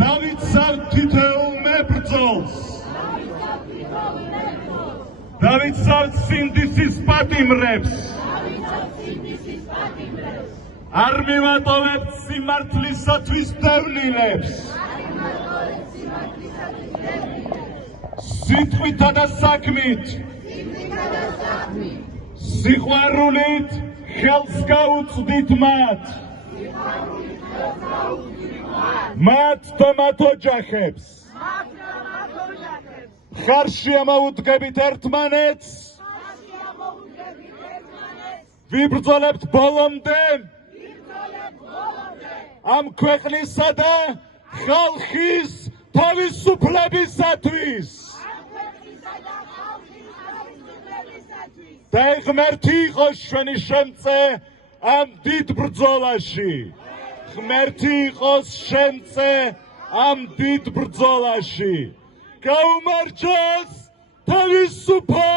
დავიცავ თითოეულ მებრძოლს, დავიცავ სინდისის პატიმრებს, არ მივატოვებთ სიმართლისათვის დევნილებს, სიტყვითა და საქმით, სიყვარულით ხელს გაუწვდით მათ და მათ ოჯახებს, ხარში ამოუდგებით ერთმანეთს, ვიბრძოლებთ ბოლომდე ამ ქვეყნისა და ხალხის თავისუფლებისათვის. და ღმერთი იყოს ჩვენი შემწე ამ დიდ ბრძოლაში. ღმერთი იყოს შემწე ამ დიდ ბრძოლაში. გაუმარჯოს თავისუფალ